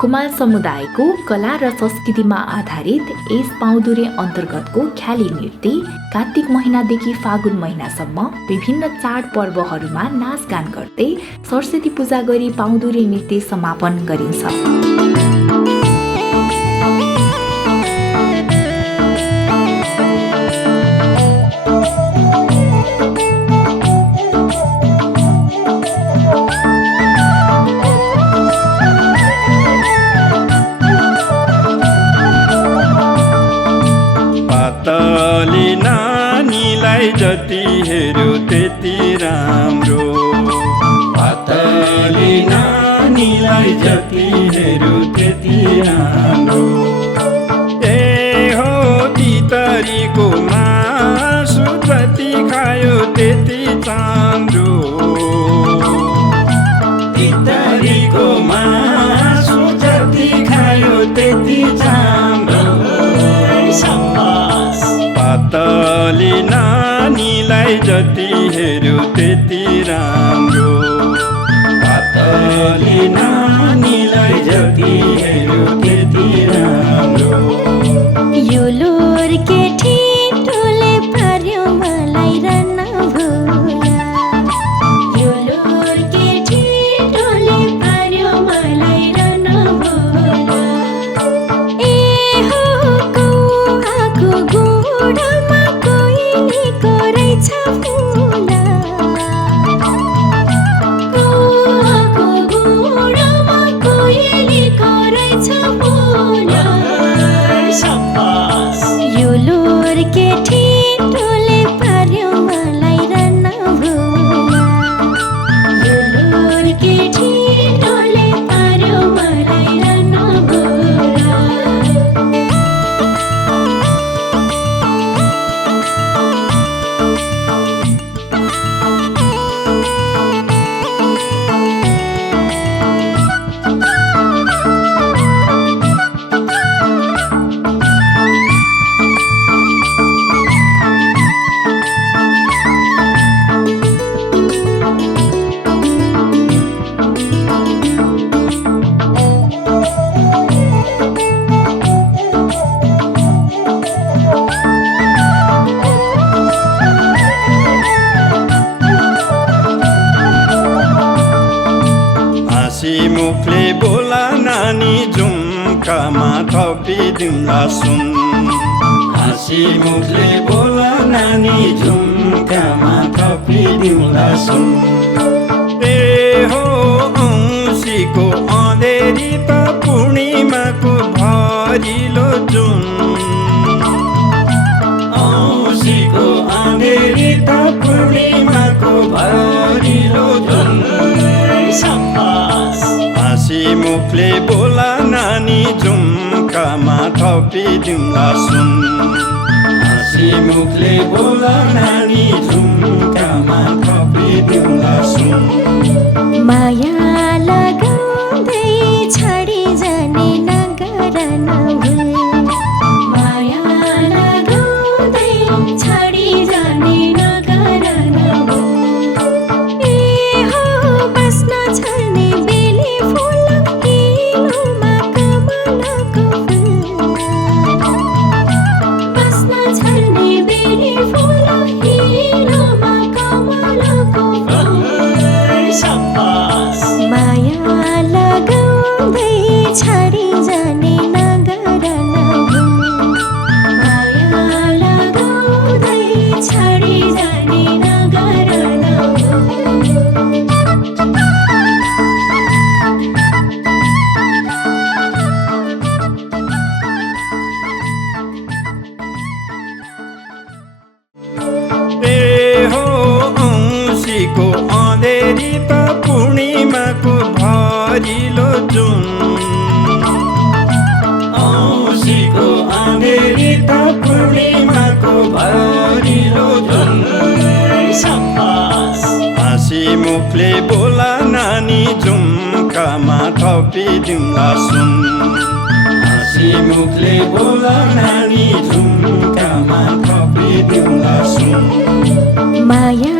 कुमाल समुदायको कला र संस्कृतिमा आधारित यस पाउँदुरे अन्तर्गतको ख्याली नृत्य कार्तिक महिनादेखि फागुन महिनासम्म विभिन्न चाडपर्वहरूमा नाचगान गर्दै सरस्वती पूजा गरी पाउँदुरे नृत्य समापन गरिन्छ। पातली नानीलाई जति हेऱ्यो त्यति राम्रो, पातली नानीलाई जति हेऱ्यो त्यति राम्रो। ए हो तितरीको मासु जति खायो त्यति चाम्रो, तितरीको मासु जति खायो त्यति चाम्रो। पातली नानीलाई जति हेऱ्यो त्यति राम्रो, पातली नानीलाई जति हेऱ्यो त्यति राम्रो। यो लोर केठी टोले पार्यो मलाई रन भोला, यो लोर केठी टोले पार्यो मलाई रन भोला। ए हो कौवाको गुडामा कोइलीको रहेछ फुला, कौवाको गुडामा कोइलीको रहेछ फुला। यो लोर केठी टोले पार्यो मलाई रन भोला, यो लोर केठी टोले पार्यो मलाई रन भोला। हाँसी मुखले बोला नानी झुम्कामा थपिदिउँला सुन, हाँसी मुखले बोला नानी झुम्कामा थपिदिउँला सुन। ए हो औँसीको अँधेरी त पूर्णिमाको भरिलो जुन, औँसीको अँधेरी त पूर्णिमाको भरिलो जुन। हाँसी मुखले बोला नानी झुम्कामा थपिदिउँला सुन, हाँसी मुखले बोला नानी झुम्कामा थपिदिउँला सुन। माया लगाउँदै छाडी जाने नगर नभुल, माया लगाउँदै छाडी जाने नगर नभुल। ए हो बस्न छल्ने बेली फुल हिलोमा कमलको फुल, बस्न छल्ने बेली फुल हिलोमा कमलको फुल। माया लगाउँदै छाडी जाने नगर नभुल, माया लगाउँदै छाडी जाने नगर नभुल। ए हो औँसीको अँधेरी त पूर्णिमाको भरिलो जुन, औँसीको अँधेरी त पूर्णिमाको भरिलो जुन। हाँसी मुखले बोला नानी झुम्कामा थपिदिउँला सुन, हाँसी मुखले बोला नानी झुम्कामा थपिदिउँला सुन। माया